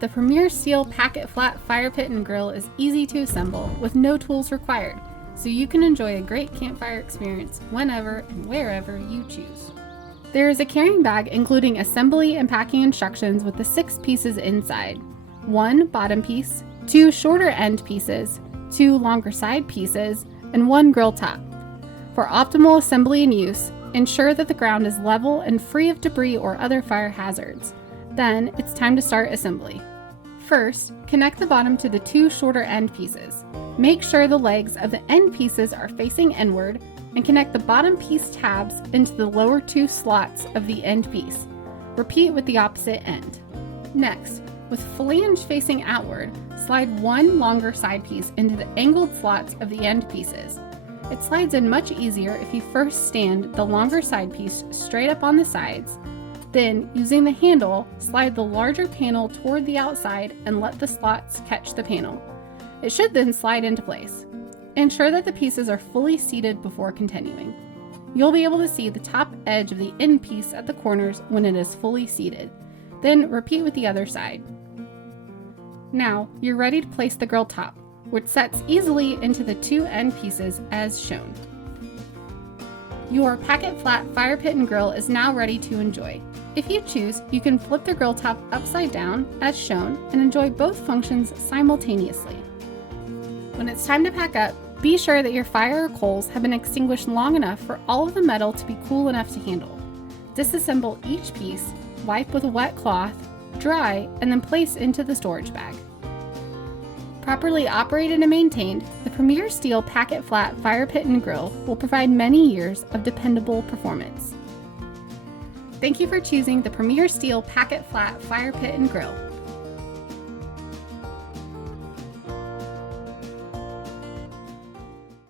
The Premier Steel Packet Flat Fire Pit and Grill is easy to assemble with no tools required, so you can enjoy a great campfire experience whenever and wherever you choose. There is a carrying bag including assembly and packing instructions with the 6 pieces inside: 1 bottom piece, 2 shorter end pieces, 2 longer side pieces, and 1 grill top. For optimal assembly and use, ensure that the ground is level and free of debris or other fire hazards. Then it's time to start assembly. First, connect the bottom to the 2 shorter end pieces. Make sure the legs of the end pieces are facing inward and connect the bottom piece tabs into the lower 2 slots of the end piece. Repeat with the opposite end. Next, with flange facing outward, slide 1 longer side piece into the angled slots of the end pieces. It slides in much easier if you first stand the longer side piece straight up on the sides. Then, using the handle, slide the larger panel toward the outside and let the slots catch the panel. It should then slide into place. Ensure that the pieces are fully seated before continuing. You'll be able to see the top edge of the end piece at the corners when it is fully seated. Then repeat with the other side. Now, you're ready to place the grill top, which sets easily into the 2 end pieces as shown. Your Packet Flat Fire Pit and Grill is now ready to enjoy. If you choose, you can flip the grill top upside down, as shown, and enjoy both functions simultaneously. When it's time to pack up, be sure that your fire or coals have been extinguished long enough for all of the metal to be cool enough to handle. Disassemble each piece, wipe with a wet cloth, dry, and then place into the storage bag. Properly operated and maintained, the Premier Steel Packet Flat Fire Pit and Grill will provide many years of dependable performance. Thank you for choosing the Premier Steel Packet Flat Fire Pit and Grill.